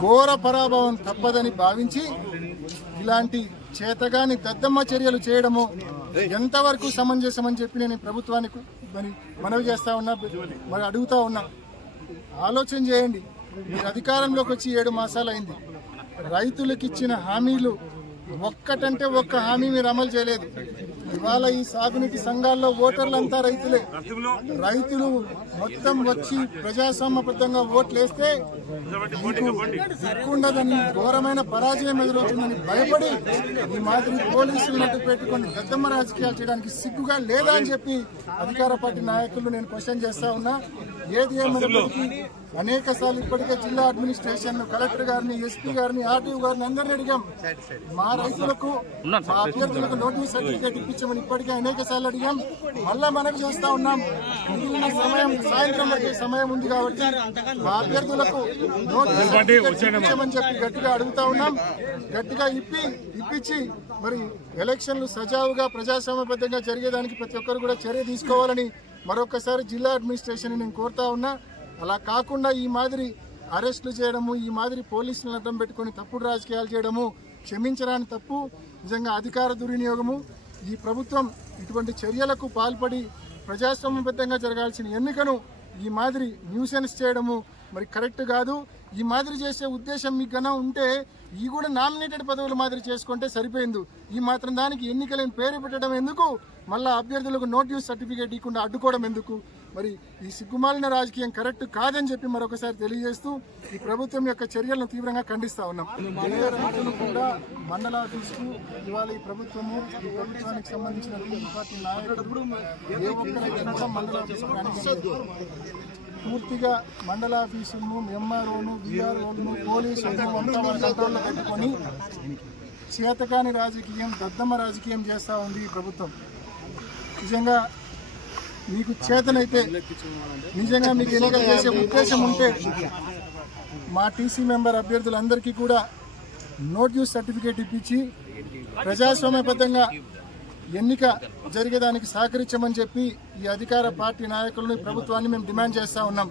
ఘోర పరాభవం తప్పదని భావించి ఇలాంటి చేతగాని దద్దమ్మ చర్యలు చేయడము ఎంతవరకు సమంజసమని చెప్పి నేను ప్రభుత్వానికి మనవి చేస్తా ఉన్నా, మరి అడుగుతా ఉన్నా. ఆలోచన చేయండి. మీరు అధికారంలోకి వచ్చి 7 మాసాలు అయింది. రైతులకు ఇచ్చిన హామీలు ఒక్కటంటే ఒక్క హామీ మీరు అమలు చేయలేదు. ఇవాళ ఈ సాగునీటి సంఘాల్లో ఓటర్లంతా రైతులే. రైతులు మొత్తం వచ్చి ప్రజాస్వామ్యబద్ధంగా ఓట్లేస్తే దిక్కుండదని ఘోరమైన పరాజయం ఎదురవుతుందని భయపడి ఈ మాదిరి పోలీసులను అడ్డు పెట్టుకుని దద్దమ్మ రాజకీయాలు చేయడానికి సిగ్గుగా లేదా అని చెప్పి అధికార పార్టీ నాయకులు నేను క్వశ్చన్ చేస్తా ఉన్నా. ఏది ఏమైనప్పటికీ అనేక సార్లు ఇప్పటికే జిల్లా అడ్మినిస్ట్రేషన్, కలెక్టర్ గారిని, ఎస్పీ గారిని, ఆర్టీఓ గారిని అందరినీ అడిగాం. మా రైతులకు, మా అభ్యర్థులకు నోటీస్ సర్టిఫికేట్ ఇప్పించమని ఇప్పటికే అనేక సార్లు అడిగాం. మళ్ళా మనవి చేస్తా ఉన్నాం. మిగిలిన సమయం సాయంత్రం వరకే సమయం ఉంది కాబట్టి మా అభ్యర్థులకు నోటీస్ సర్టిఫికేట్ ఇప్పించమని చెప్పి గట్టిగా అడుగుతా ఉన్నాం. గట్టిగా ఇప్పించి మరి ఎలక్షన్లు సజావుగా ప్రజాస్వామ్యబద్ధంగా జరిగేదానికి ప్రతి ఒక్కరు కూడా చర్య తీసుకోవాలని మరొకసారి జిల్లా అడ్మినిస్ట్రేషన్ నేను కోరుతా ఉన్నా. అలా కాకుండా ఈ మాదిరి అరెస్టులు చేయడము, ఈ మాదిరి పోలీసులను అడ్డం పెట్టుకుని తప్పుడు రాజకీయాలు చేయడము క్షమించరాని తప్పు. నిజంగా అధికార దుర్వినియోగము. ఈ ప్రభుత్వం ఇటువంటి చర్యలకు పాల్పడి ప్రజాస్వామ్యబద్ధంగా జరగాల్సిన ఎన్నికను ఈ మాదిరి న్యూసెన్స్ చేయడము మరి కరెక్ట్ కాదు. ఈ మాదిరి చేసే ఉద్దేశం మీకు గన ఉంటే ఈ కూడా నామినేటెడ్ పదవుల మాదిరి చేసుకుంటే సరిపోయింది. ఈ మాత్రం దానికి ఎన్నికలను పేరు పెట్టడం ఎందుకు? మళ్ళా అభ్యర్థులకు నోటీస్ సర్టిఫికేట్ ఇవ్వకుండా అడ్డుకోవడం ఎందుకు? మరి ఈ సిగ్గుమాలిన రాజకీయం కరెక్ట్ కాదని చెప్పి మరొకసారి తెలియజేస్తూ ఈ ప్రభుత్వం యొక్క చర్యలను తీవ్రంగా ఖండిస్తా ఉన్నాం. ఏ రైతులు కూడా మండల ఆఫీసుకు ఇవాళ ఈ ప్రభుత్వానికి సంబంధించిన పార్టీ నాయకులు ఏ ఒక్కరైతే కూడా మండల ఆఫీసుకు కానీ పూర్తిగా మండల ఆఫీసులను, ఎంఆర్ఓను, బీఆర్ఓలను, పోలీసులను అంతా కంట్రోల్లో పెట్టుకొని చేతకాని రాజకీయం, దద్దమ్మ రాజకీయం చేస్తూ ఉంది ఈ ప్రభుత్వం. నిజంగా మీకు చేతనైతే, నిజంగా మీకు ఎన్నిక చేసే ఉద్దేశం ఉంటే మా టీసీ మెంబర్ అభ్యర్థులందరికీ కూడా నోటీస్ సర్టిఫికేట్ ఇప్పించి ప్రజాస్వామ్యబద్ధంగా ఎన్నిక జరిగేదానికి సహకరించమని చెప్పి ఈ అధికార పార్టీ నాయకులను, ప్రభుత్వాన్ని మేము డిమాండ్ చేస్తా ఉన్నాం.